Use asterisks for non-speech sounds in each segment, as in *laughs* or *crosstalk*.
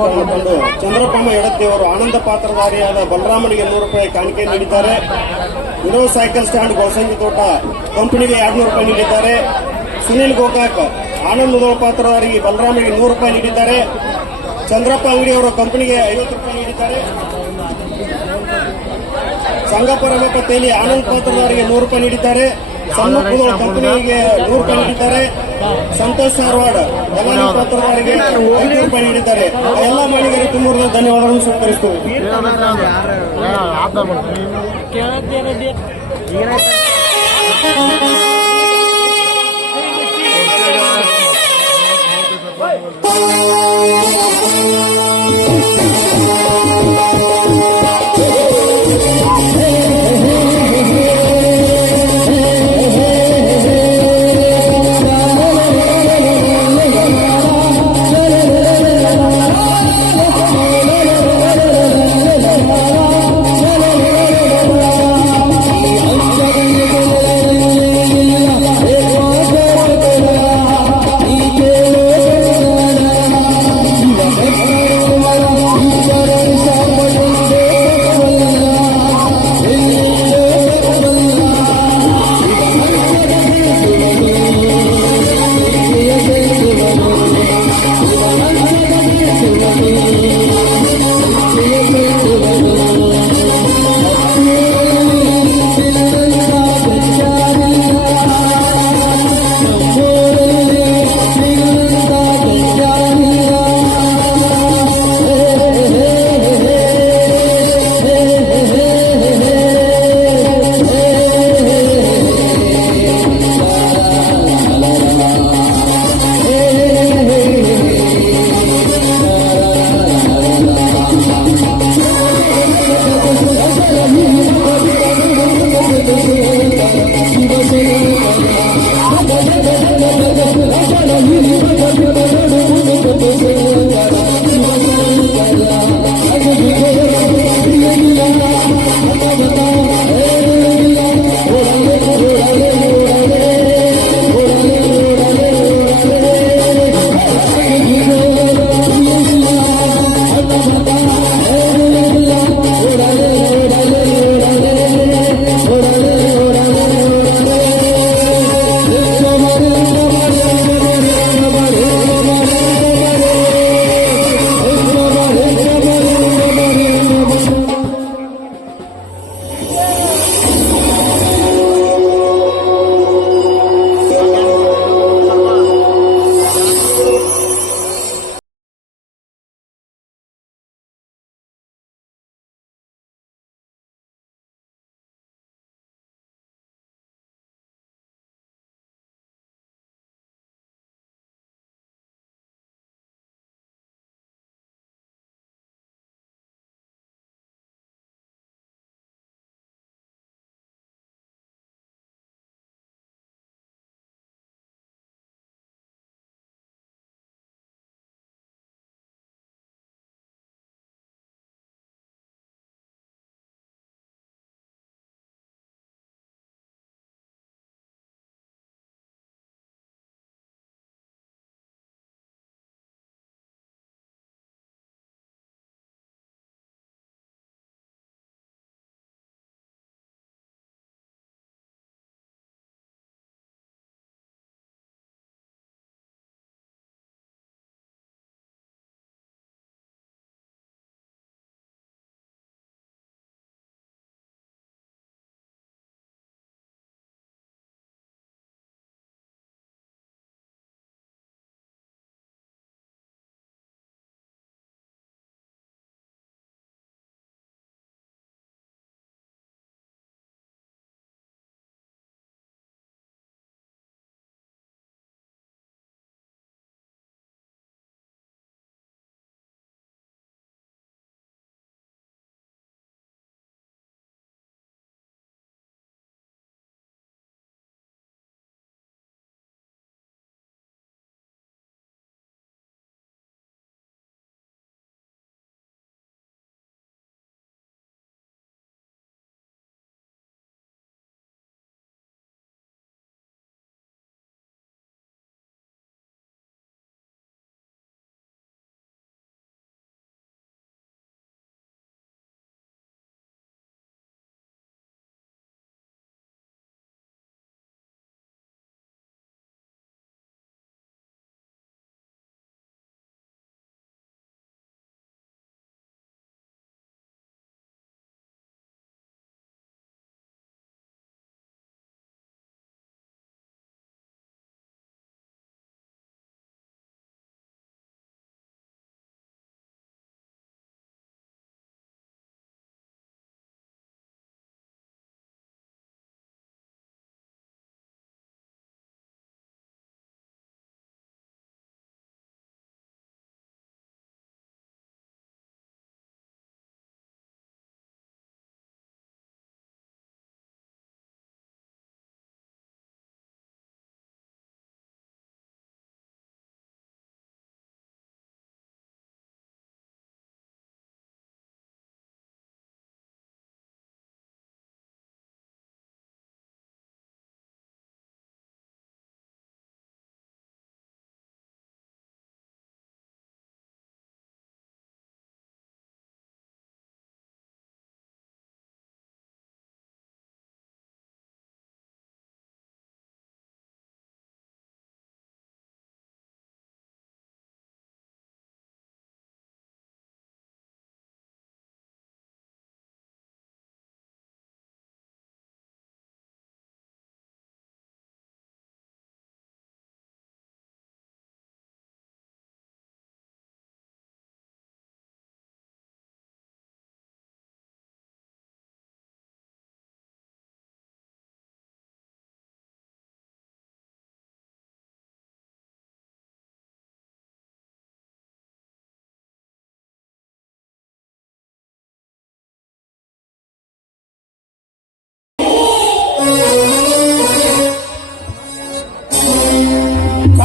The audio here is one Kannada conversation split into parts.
ಚಿತ್ರವನ್ನು ಕಂಡು ಚಂದ್ರಪ್ಪಮ್ಮ ಆನಂದ ಪಾತ್ರಧಾರಿಯಾದ ಬಲರಾಮನಿಗೆ ನೂರು ರೂಪಾಯಿ ಕಾಣಿಕೆ ನೀಡಿದ್ದಾರೆ. ವಿನೋದ್ ಸೈಕಲ್ ಸ್ಟ್ಯಾಂಡ್ ಗೋಸಂಗಿ ತೋಟ ಕಂಪನಿಗೆ ಎರಡ್ನೂರು ರೂಪಾಯಿ ನೀಡಿದ್ದಾರೆ. ಸುನಿಲ್ ಗೋಕಾಕ್ ಆನಂದ ಪಾತ್ರಧಾರಿ ಬಲರಾಮನಿಗೆ ನೂರು ರೂಪಾಯಿ ನೀಡಿದ್ದಾರೆ. ಚಂದ್ರಪ್ಪ ಅಂಗಡಿ ಅವರ ಕಂಪನಿಗೆ ಐವತ್ತು ರೂಪಾಯಿ ನೀಡಿದ್ದಾರೆ. ಸಂಗಪ್ಪ ತೇಲಿ ಆನಂದ್ ಪಾತ್ರಧಾರಿಗೆ ನೂರು ರೂಪಾಯಿ ನೀಡಿದ್ದಾರೆ. ಸಣ್ಣ ಕಂಪನಿಗೆ ನೂರು ರೂಪಾಯಿ ನೀಡಿದ್ದಾರೆ. ಸಂತೋಷ್ ಸಾರವಾಡ ಎಲ್ಲ ಪತ್ರಕರ್ತರಿಗೆ ರೂಪಾಯಿ ನೀಡಿದ್ದಾರೆ ಎಲ್ಲ ಮಾಡಿದರೆ ತುಂಬೂರದ ಧನ್ಯವಾದಗಳನ್ನು ಸ್ವೀಕರಿಸ್ತೇವೆ Thank you.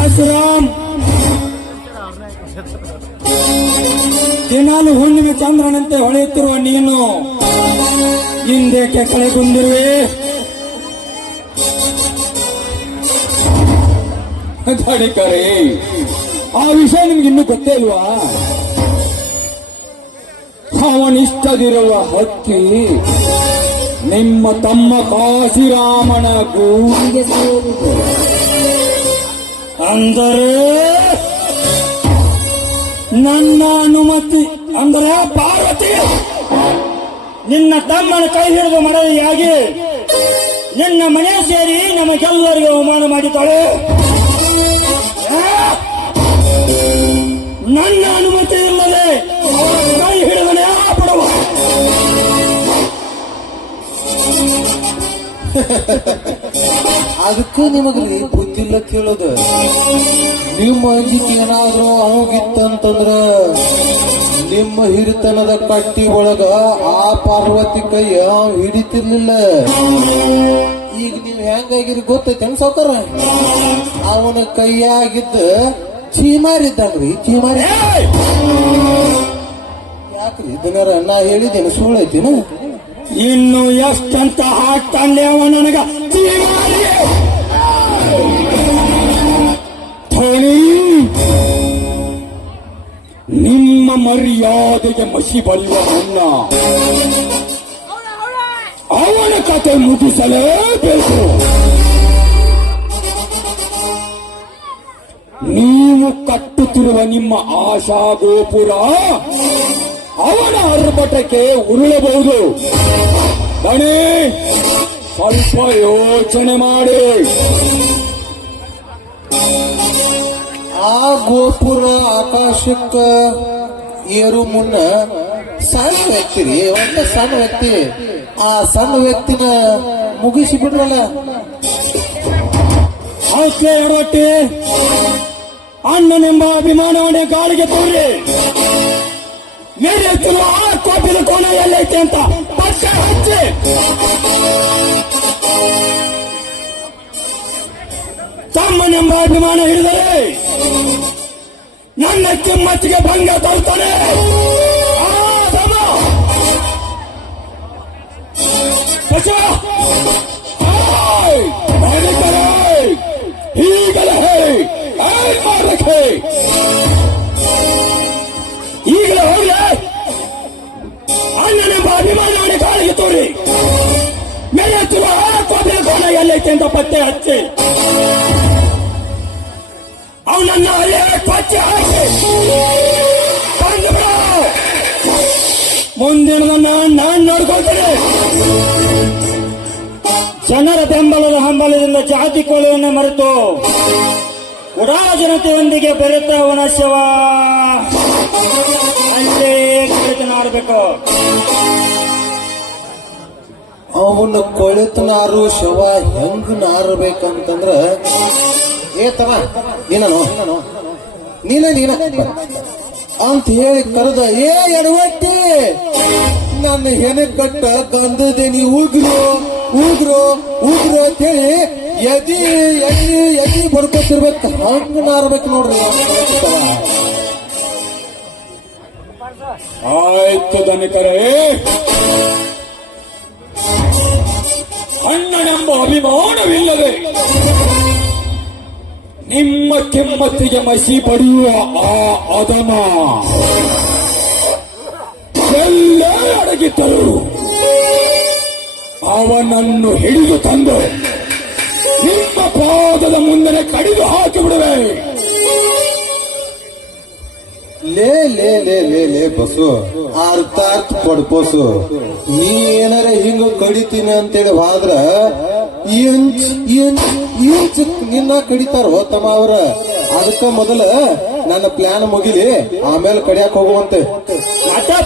ಶಾಸ್ರಾಮ್ ಹುಣ್ಣಿಮೆ ಚಂದ್ರನಂತೆ ಹೊಳೆಯುತ್ತಿರುವ ನೀನು, ಹಿಂದೇಕೆ ಕಳೆಗುಂದಿರುವೆ ತಡಿಕರಿ ಆ ವಿಷಯ ನಿಮ್ಗೆ ಇನ್ನೂ ಗೊತ್ತೇ ಇಲ್ವಾ? ಅವನಿಷ್ಟದಿರುವ ಹಕ್ಕಿ ನಿಮ್ಮ ತಮ್ಮ ಕಾಶಿರಾಮನ ಗೂಡಿಗೆ ಅಂದರೆ ನನ್ನ ಅನುಮತಿ ಅಂದರೆ ಪಾರ್ವತಿ, ನಿನ್ನ ತಮ್ಮನ ಕೈ ಹಿಡಿದು ಮಡದಿಯಾಗಿ ನಿನ್ನ ಮನೆ ಸೇರಿ ನಮಗೆಲ್ಲರಿಗೂ ಅವಮಾನ ಮಾಡಿದ್ದಾಳೆ? ನನ್ನ ಅನುಮತಿ ಇಲ್ಲದೆ ಕೈ ಹಿಡಿದನೇ ಬಿಡುವ *laughs* ಅದಕ್ಕೂ ನಿಮಗ್ರಿ ಬುದ್ಧಿಲ್ಲ ಕೇಳೋದ. ನಿಮ್ಮ ಅಂಜಿಕೆ ಏನಾದ್ರೂ ಅವಾಗಿತ್ತಂತಂದ್ರ ನಿಮ್ಮ ಹಿರಿತನದ ಕಟ್ಟಿ ಒಳಗ ಆ ಪಾರ್ವತಿ ಕೈ ಅವ್ ಹಿಡಿತಿರ್ಲಿಲ್ಲ. ಈಗ ನೀವ್ ಹೆಂಗಾಗಿರಿ ಗೊತ್ತೈತೆ ಸೌಕರ ಅವನ ಕೈಯಾಗಿದ್ದ ಚೀಮಾರಿದ್ದಾಗ್ರಿ ಚೀಮಾರಿ! ಯಾಕ್ರಿ? ಇದನ್ನಾರ ನಾ ಹೇಳಿದ್ದೇನೆ, ಸುಳ್ಳೈತಿನ? ಇನ್ನು ಎಷ್ಟಂತ ಹಾಕ್ತಾನೆ ಅವ ನನಗ? ಚೀಮಾರಿ. ನಿಮ್ಮ ಮರ್ಯಾದೆಗೆ ಮಸಿ ಬಲ್ಲವನ್ನ ಅವನ ಕತೆ ಮುಗಿಸಲೇಬೇಕು. ನೀವು ಕಟ್ಟುತ್ತಿರುವ ನಿಮ್ಮ ಆಶಾ ಗೋಪುರ ಅವನ ಅರ್ಭಟಕ್ಕೆ ಉರುಳಬಹುದು. ಬಣಿ ಸ್ವಲ್ಪ ಯೋಚನೆ ಮಾಡಿ. ಆ ಗೋಪುರ ಆಕಾಶಕ್ಕ ಏರು ಮುನ್ನ ಸಣ್ಣ ವ್ಯಕ್ತಿ ರೀ ಒಬ್ಬ ಸಣ್ಣ ವ್ಯಕ್ತಿ ಆ ಸಣ್ಣ ವ್ಯಕ್ತಿನ ಮುಗಿಸಿ ಬಿಡ್ರಲ್ಲ. ಎಡವಟ್ಟಿ ಅಣ್ಣನೆಂಬ ಅಭಿಮಾನವನ್ನೇ ಗಾಳಿಗೆ ತೋರಿ ಮೇಲೆತ್ತಿರುವ ಆ ಕೋಪಿನ ಕೋಣ ಎಲ್ಲೈತೆ ಅಂತ ಪಕ್ಷ ಹಚ್ಚಿ. ತಮ್ಮನೆಂಬ ಅಭಿಮಾನ ಹಿಡಿದರೆ ನನ್ನ ಕಿಮ್ಮತ್ತಿಗೆ ಭಂಗ! ಸೈನಿಕರೇ! ಈಗಲೇ ಮಾಡ್ಲಿಕ್ಕೆ ಈಗಲೇ ಹೋಗ್ಲಿ. ಅಣ್ಣನೆಂಬ ಅಭಿಮಾನವನ್ನೇ ಕಾಲಿಗೆ ತೋರಿ. ಮೇಲೆ ಹತ್ತಿರುವ ಆ ಕೋಪಿನ ಕೋಣ ಎಲ್ಲೈತೆ ಅಂತ ಪತ್ತೆ ಹಚ್ಚಿ. ಅವನನ್ನ ಅಲ್ಲೇ ಪಚ್ಚೆ ಹಾಕಿ. ಮುಂದಿನದನ್ನ ನಾನು ನೋಡ್ಕೊಳ್ತೇನೆ. ಜನರ ಬೆಂಬಲದ ಹಂಬಲದಿಂದ ಜಾತಿ ಕೋಳಿಯನ್ನು ಮರೆತು ಉಡಾ ಜನತೆಯೊಂದಿಗೆ ಬೆರೆತವನ ವನಶವ. ಕುಳಿತನಾಡಬೇಕು ಅವನ ಕೊಳೆತ ನಾರು, ಶವ ಹೆಂಗ್ ನಾರಬೇಕಂತಂದ್ರ ಏ ಏನೋ ನೀನನು ನೀನ ನೀನ. ಅಂತ ಹೇಳಿ ಕರೆದ, ಏ ಎಡವಟ್ಟಿ ನನ್ನ ಹೆನೆ ಕಟ್ಟ ಗಂಧದೇನಿ ಉಗ್ರು ಉಗ್ರು ಉಗ್ರು ಅಂತ ಹೇಳಿ ಎದಿ ಎದಿ ಎದಿ ಬರ್ಕೊತಿರ್ಬೇಕು ಹಂಗ ನಾರ್ಬೇಕು ನೋಡ್ರಿ. ಆಯ್ತು ಅಣ್ಣ ಅಣ್ಣನೆಂಬ ಅಭಿಮಾನವಿಲ್ಲದೆ ನಿಮ್ಮ ಕೆಮ್ಮತ್ತಿಗೆ ಮಸಿ ಪಡೆಯುವ ಆ ಅದಮ ಎಲ್ಲ ಅಡಗಿದ್ದರು ಅವನನ್ನು ಹಿಡಿದು ತಂದು ನಿಮ್ಮ ಪಾದದ ಮುಂದೆ ಕಡಿದು ಹಾಕಿ ಬಿಡುವೆ ಲೇ ಲೇ ಲೇ ಲೇ ಲೇ, ಬಸು. ಅರ್ಥ ಅರ್ಥ ಪಡ್ಕೋಸು ನೀ ಏನಾರ ಹಿಂಗ ಕಡಿತೀನಿ ಅಂತೇಳಿ ಹೋದ್ರ ಇಂಚ್ ಇಂಚ್ ಇಂಚ್ ನಿನ್ನ ಕಡಿತಾರೋ ತಮ್ಮ ಅವ್ರ? ಅದಕ್ಕ ಮೊದಲ ನನ್ನ ಪ್ಲಾನ್ ಮುಗಿಲಿ ಆಮೇಲೆ ಕಡಿಯಾಕ ಹೋಗುವಂತೆ.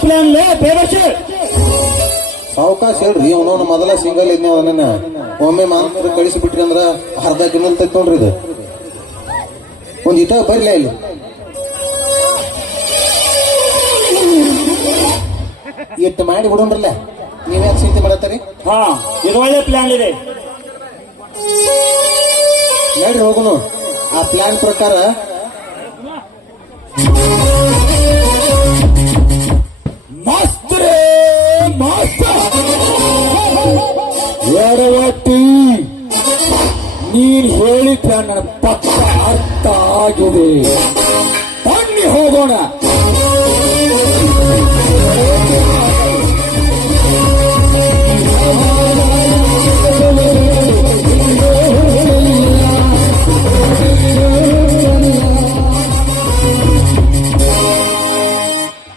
ಪ್ಲಾನ್ ಸಾವಕಾಶ ಹೇಳ್ರಿ ಅವನವನ ಮೊದಲ ಸಿಂಗಲ್ ಇದ್ನೇ ಅವನನ್ನ ಒಮ್ಮೆ ಮಾತ್ರ ಕಳಿಸಿಬಿಟ್ರಿ ಅಂದ್ರ ಅರ್ಧ ಕಿನ್ನಲ್ ತೈತ್ ನೋಡ್ರಿ ಇದು. ಒಂದ್ ಇಟ ಬರ್ಲೇ ಇಲ್ಲಿ. ಇಟ್ಟು ಮಾಡಿ ಬಿಡೋಣ್ರಲ್ಲ. ನೀವ್ಯಾಕೆ ಚಿಂತೆ ಮಾಡತ್ತರಿ? ಹಾ ಇದು ಒಳ್ಳೆ ಪ್ಲಾನ್ ಇದೆ. ನಡ್ರಿ ಹೋಗುನು. ಆ ಪ್ಲಾನ್ ಪ್ರಕಾರ. ಮಾಸ್ತ್ರೆ ಮಾಸ್ತಿ ನೀನ್ ಹೇಳಿ ನನ್ನ ಪಕ್ಕ ಅರ್ಥ ಆಗಿದೆ. ಬನ್ನಿ ಹೋಗೋಣ.